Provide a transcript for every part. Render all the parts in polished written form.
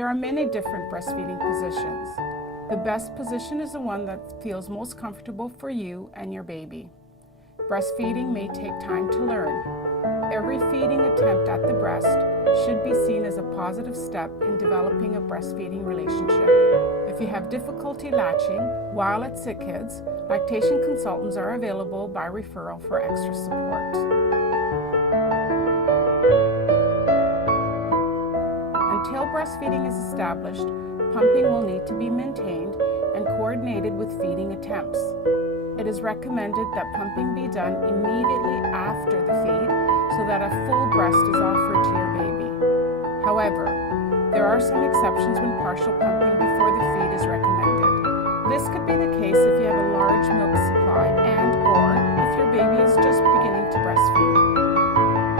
There are many different breastfeeding positions. The best position is the one that feels most comfortable for you and your baby. Breastfeeding may take time to learn. Every feeding attempt at the breast should be seen as a positive step in developing a breastfeeding relationship. If you have difficulty latching while at Sick Kids, lactation consultants are available by referral for extra support. Until breastfeeding is established, pumping will need to be maintained and coordinated with feeding attempts. It is recommended that pumping be done immediately after the feed so that a full breast is offered to your baby. However, there are some exceptions when partial pumping before the feed is recommended. This could be the case if you have a large milk supply and/or if your baby is just beginning to breastfeed.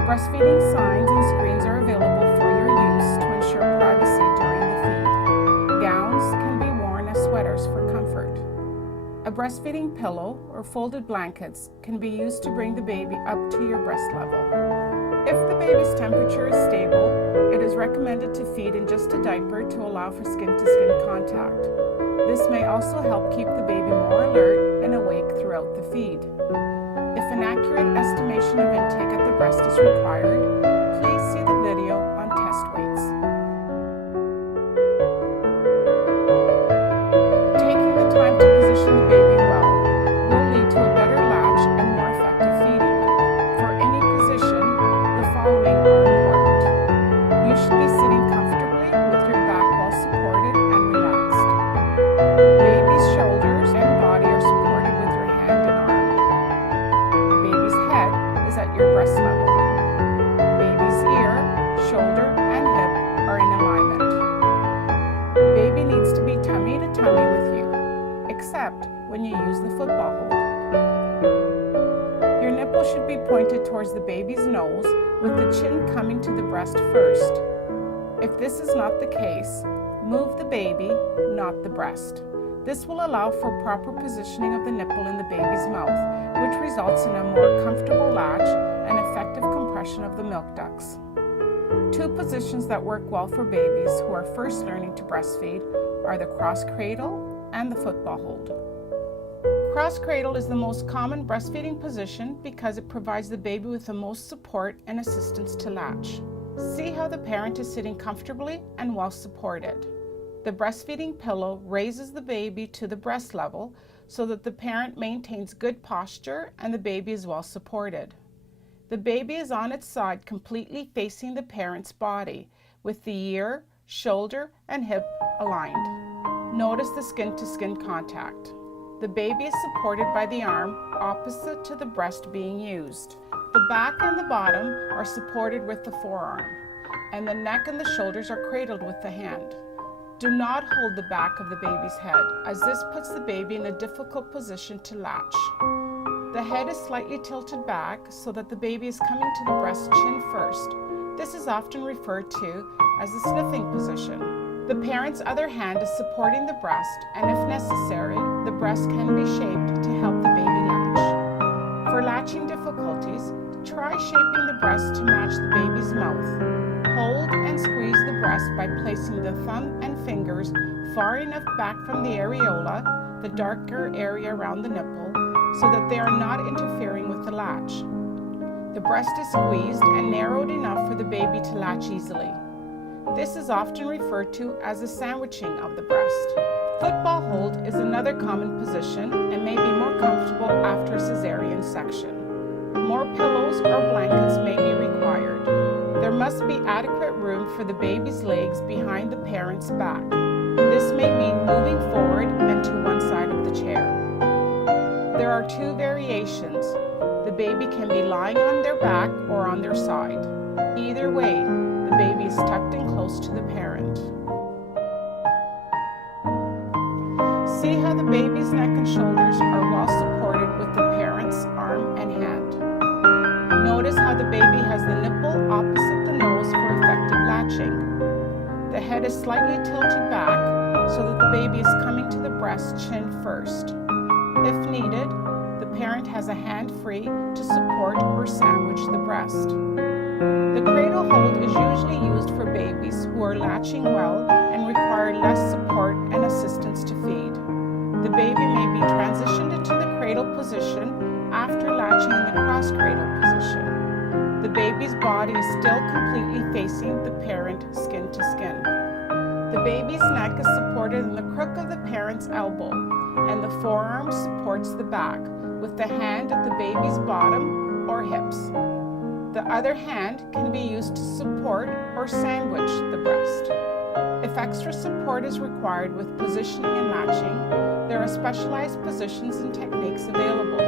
Breastfeeding signs and screens are available for your use to ensure privacy during the feed. Gowns can be worn as sweaters for comfort. A breastfeeding pillow or folded blankets can be used to bring the baby up to your breast level. If the baby's temperature is stable, it is recommended to feed in just a diaper to allow for skin-to-skin contact. This may also help keep the baby more alert and awake throughout the feed. If an accurate estimation of intake at the breast is required, please see the video on test weights. Taking the time to position the baby well will lead to a better latch and more effective feeding. For any position, the following are important. You should be sitting comfortably with your back well supported and relaxed. Baby's shoulders and body are supported with your hand and arm. Baby's head is at your breast level. Baby's ear, shoulder, and hip are in alignment. Baby needs to be tummy to tummy with you, except when you use the football hold. Your nipple should be pointed towards the baby's nose with the chin coming to the breast first. If this is not the case, move the baby, not the breast. This will allow for proper positioning of the nipple in the baby's mouth, which results in a more comfortable latch and effective compression of the milk ducts. Two positions that work well for babies who are first learning to breastfeed are the cross cradle and the football hold. Cross cradle is the most common breastfeeding position because it provides the baby with the most support and assistance to latch. See how the parent is sitting comfortably and well supported. The breastfeeding pillow raises the baby to the breast level so that the parent maintains good posture and the baby is well supported. The baby is on its side completely facing the parent's body with the ear, shoulder, and hip aligned. Notice the skin-to-skin contact. The baby is supported by the arm opposite to the breast being used. The back and the bottom are supported with the forearm, and the neck and the shoulders are cradled with the hand. Do not hold the back of the baby's head, as this puts the baby in a difficult position to latch. The head is slightly tilted back so that the baby is coming to the breast chin first. This is often referred to as the sniffing position. The parent's other hand is supporting the breast, and if necessary, the breast can be shaped to help the baby latch. For latching difficulties, try shaping the breast to match the baby's mouth. Hold and squeeze the breast by placing the thumb and fingers far enough back from the areola, the darker area around the nipple, so that they are not interfering with the latch. The breast is squeezed and narrowed enough for the baby to latch easily. This is often referred to as a sandwiching of the breast. Football hold is another common position and may be more comfortable after a cesarean section. More pillows or blankets may be required. There must be adequate room for the baby's legs behind the parent's back. This may mean moving forward and to one side of the chair. There are two variations. The baby can be lying on their back or on their side. Either way, the baby is tucked in close to the parent. See how the baby's neck and shoulders are well supported with the parent's arm and hand. Notice how the baby has the nipple opposite the nose for effective latching. The head is slightly tilted back so that the baby is coming to the breast chin first. If needed, the parent has a hand free to support or sandwich the breast. The cradle hold is usually used for babies who are latching well and require less support and assistance to feed. The baby may be transitioned into the cradle position after latching in the cross cradle position. The baby's body is still completely facing the parent skin to skin. The baby's neck is supported in the crook of the parent's elbow, and the forearm supports the back, with the hand at the baby's bottom or hips. The other hand can be used to support or sandwich the breast. If extra support is required with positioning and latching, there are specialized positions and techniques available.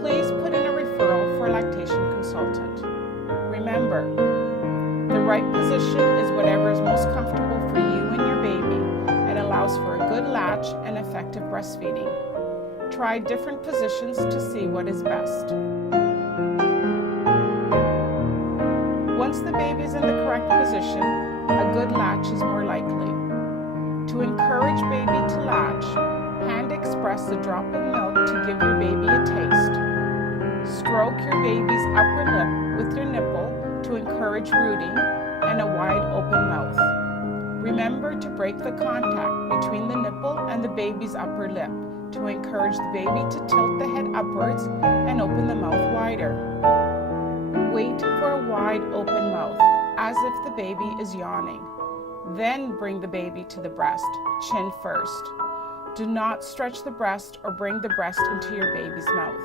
Please put in a referral for a lactation consultant. Remember, the right position is whatever is most comfortable for you and your baby and allows for a good latch and effective breastfeeding. Try different positions to see what is best. Once the baby is in the correct position, a good latch is more likely. To encourage baby to latch, hand express a drop of milk to give your baby a taste. Stroke your baby's upper lip with your nipple to encourage rooting and a wide open mouth. Remember to break the contact between the nipple and the baby's upper lip to encourage the baby to tilt the head upwards and open the mouth wider. Wait for a wide open mouth, as if the baby is yawning. Then bring the baby to the breast, chin first. Do not stretch the breast or bring the breast into your baby's mouth.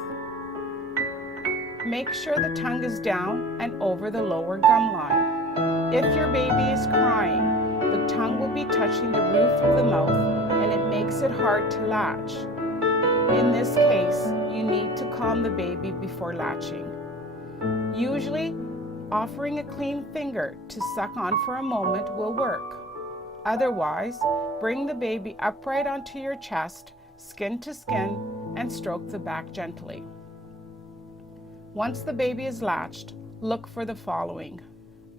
Make sure the tongue is down and over the lower gum line. If your baby is crying, the tongue will be touching the roof of the mouth and it makes it hard to latch. In this case, you need to calm the baby before latching. Usually, offering a clean finger to suck on for a moment will work. Otherwise, bring the baby upright onto your chest, skin to skin, and stroke the back gently. Once the baby is latched, look for the following: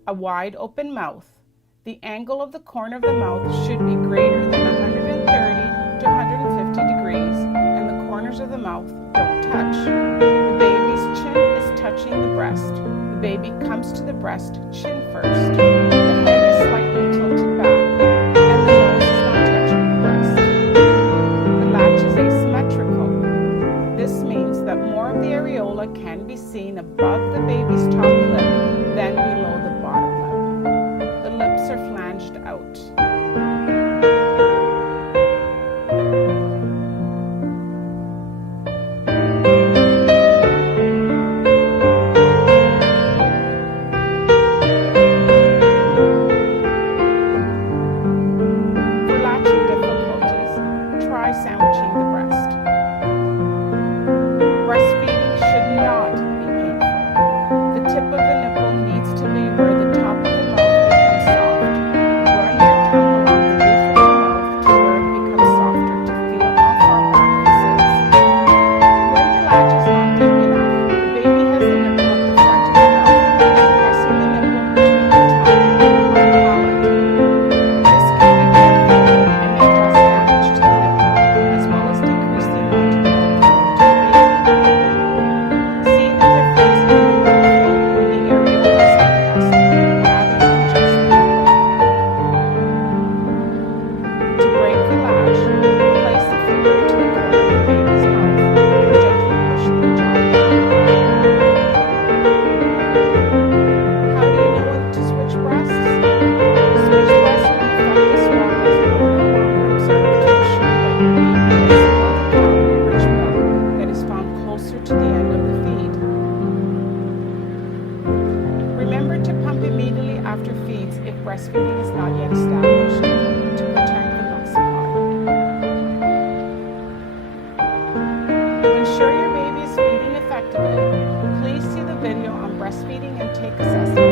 a wide open mouth. The angle of the corner of the mouth should be greater than 130 to 150 degrees, and the corners of the mouth don't touch. The baby's chin is touching the breast. The baby comes to the breast chin first. The head is slightly tilted back, and the nose is not touching the breast. The latch is asymmetrical. This means that more of the areola can be seen above the baby's top lip than below the bottom lip. The lips are flanged out. Sandwiching the breast. Breastfeeding should not be painful. The tip of the nipple needs to be where the top of the mouth becomes soft. Run your tongue along the roof of the mouth to where it becomes softer to feel how far back this is. When the latch is not deep enough, the baby has the nipple at the front of the mouth, pressing the nipple between the tongue and the hard palate. This can be painful and may cause damage to the nipple, as well as decrease the amount of milk flowing to the baby. See the difference in the milk flow when the areola is depressed rather than just the nipple. To break the latch, place the finger to the corner of the baby's mouth or gently push the jaw down. How do you know when to switch breasts? Switch breasts when effective swallows are no longer observed to ensure that your baby gets more of the calorie-rich milk that is found closer to the end of the feed. Remember to pump immediately after feeds if breastfeeding is not yet established to protect the milk supply. To ensure your baby is feeding effectively, please see the video on breastfeeding and take assessment.